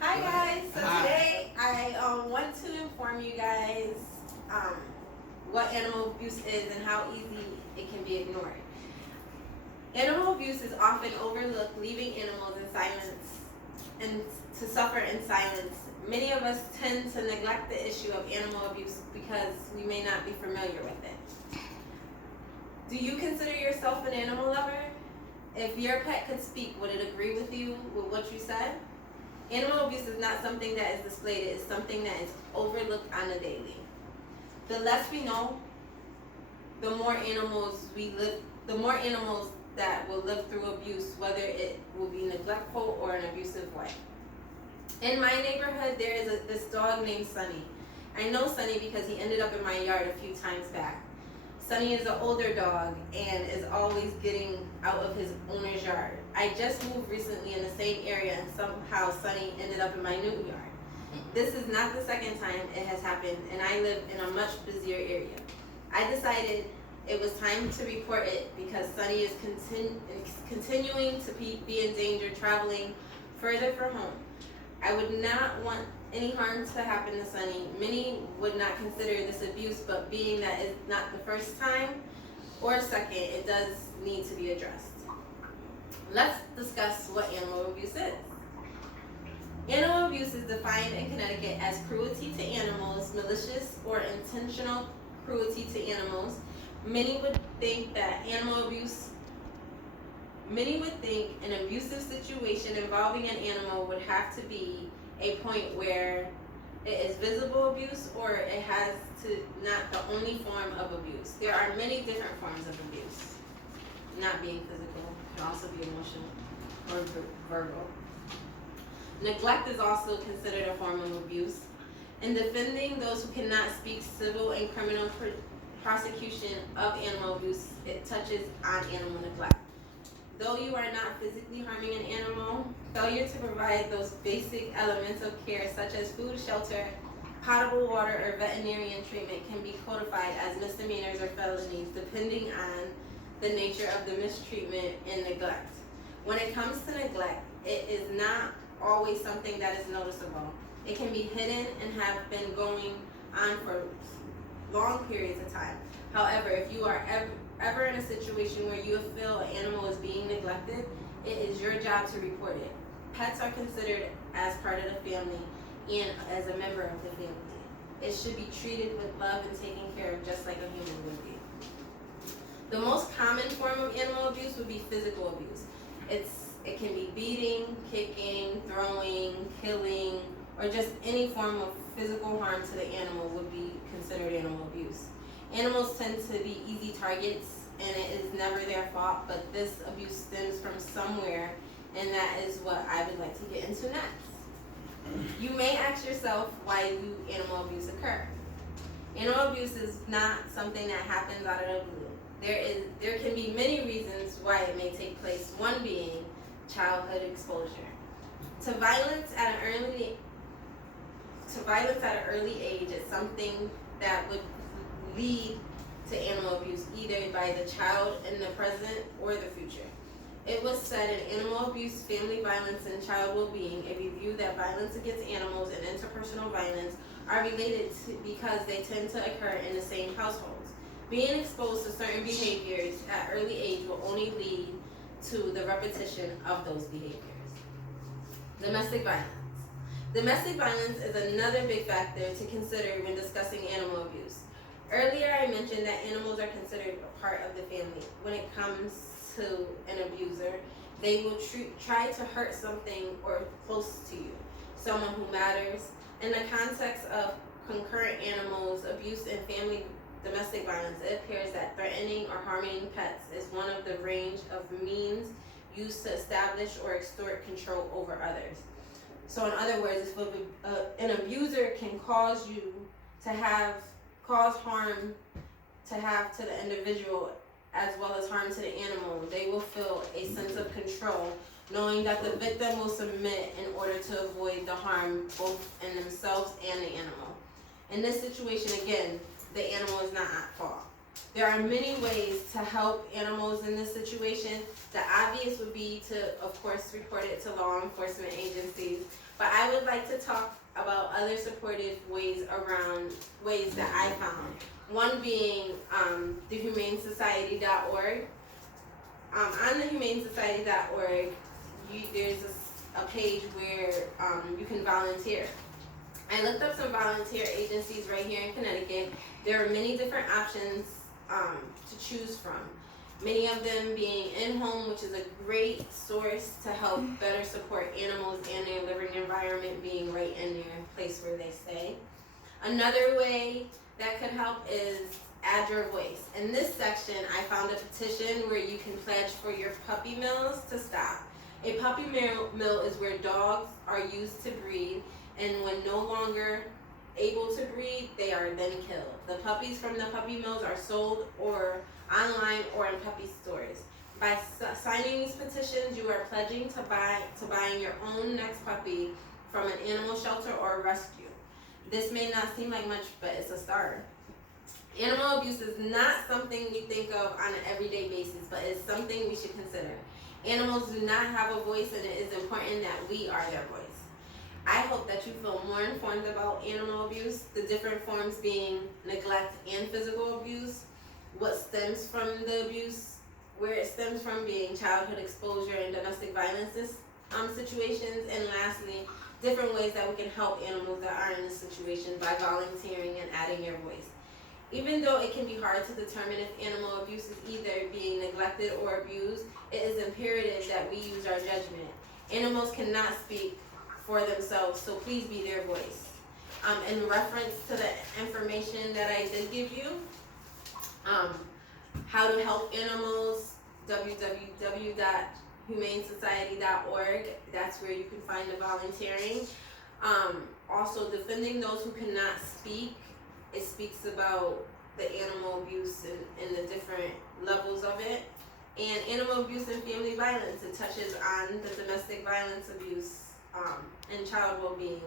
Hi guys. So Hi. today I want to inform you guys um, what animal abuse is and how easy it can be ignored. Animal abuse is often overlooked, leaving animals in silence and to suffer in silence. Many of us tend to neglect the issue of animal abuse because we may not be familiar with it. Do you consider yourself an animal lover? If your pet could speak, would it agree with you with what you said? Animal abuse is not something that is displayed, it is something that is overlooked on a daily. The less we know, the more animals that will live through abuse, whether it will be neglectful or an abusive way. In my neighborhood, there is this dog named Sunny. I know Sunny because he ended up in my yard a few times back. Sunny is an older dog and is always getting out of his owner's yard. I just moved recently in the same area and somehow Sunny ended up in my new yard. This is not the second time it has happened and I live in a much busier area. I decided it was time to report it because Sunny is continuing to be in danger traveling further from home. I would not want any harm to happen to Sunny. Many would not consider this abuse, but being that it's not the first time or second, it does need to be addressed. Let's discuss what animal abuse is. Animal abuse is defined in Connecticut as cruelty to animals, malicious or intentional cruelty to animals. Many would think an abusive situation involving an animal would have to be a point where it is visible abuse or it has to not the only form of abuse. There are many different forms of abuse. Not being physical, can also be emotional or verbal. Neglect is also considered a form of abuse. In defending those who cannot speak civil and criminal prosecution of animal abuse, it touches on animal neglect. Though you are not physically harming an animal, failure to provide those basic elements of care such as food, shelter, potable water, or veterinarian treatment can be codified as misdemeanors or felonies depending on the nature of the mistreatment and neglect. When it comes to neglect, it is not always something that is noticeable. It can be hidden and have been going on for long periods of time. However, if you are ever in a situation where you feel an animal is being neglected, it is your job to report it. Pets are considered as part of the family and as a member of the family. It should be treated with love and taken care of just like a human would be. The most common form of animal abuse would be physical abuse. It can be beating, kicking, throwing, killing, or just any form of physical harm to the animal would be considered animal abuse. Animals tend to be easy targets and it is never their fault, but this abuse stems from somewhere, and that is what I would like to get into next. You may ask yourself, why do animal abuse occur? Animal abuse is not something that happens out of the blue. There can be many reasons why it may take place, one being childhood exposure. To violence at an early age is something that would lead to animal abuse, either by the child in the present or the future. It was said in Animal Abuse, Family Violence, and Child Well-Being, a review that violence against animals and interpersonal violence are related because they tend to occur in the same households. Being exposed to certain behaviors at early age will only lead to the repetition of those behaviors. Domestic violence. Domestic violence is another big factor to consider when discussing animal abuse. Earlier I mentioned that animals are considered a part of the family. When it comes to an abuser, they will try to hurt something or close to you, someone who matters. In the context of concurrent animals, abuse, and family domestic violence, it appears that threatening or harming pets is one of the range of means used to establish or extort control over others. So in other words, if an abuser can cause harm to the individual as well as harm to the animal, they will feel a sense of control, knowing that the victim will submit in order to avoid the harm both in themselves and the animal. In this situation, again, the animal is not at fault. There are many ways to help animals in this situation. The obvious would be to, of course, report it to law enforcement agencies. But I would like to talk about other supportive ways that I found. One being the humanesociety.org. On the humanesociety.org, there's a page where you can volunteer. I looked up some volunteer agencies right here in Connecticut. There are many different options to choose from. Many of them being in-home, which is a great source to help better support animals and their living environment being right in their place where they stay. Another way that could help is add your voice. In this section, I found a petition where you can pledge for your puppy mills to stop. A puppy mill is where dogs are used to breed, and when no longer able to breed, they are then killed. The puppies from the puppy mills are sold or online or in puppy stores. By signing these petitions, you are pledging to buying your own next puppy from an animal shelter or rescue. This may not seem like much, but it's a start. Animal abuse is not something we think of on an everyday basis, but it's something we should consider. Animals do not have a voice, and it is important that we are their voice. I hope that you feel more informed about animal abuse, the different forms being neglect and physical abuse, what stems from the abuse, where it stems from being childhood exposure and domestic violence situations, and lastly, different ways that we can help animals that are in this situation by volunteering and adding your voice. Even though it can be hard to determine if animal abuse is either being neglected or abused, it is imperative that we use our judgment. Animals cannot speak for themselves, so please be their voice. In reference to the information that I did give you, how to help animals, www.humanesociety.org, that's where you can find the volunteering. Also, defending those who cannot speak, it speaks about the animal abuse and the different levels of it. And animal abuse and family violence, it touches on the domestic violence abuse and child well-being.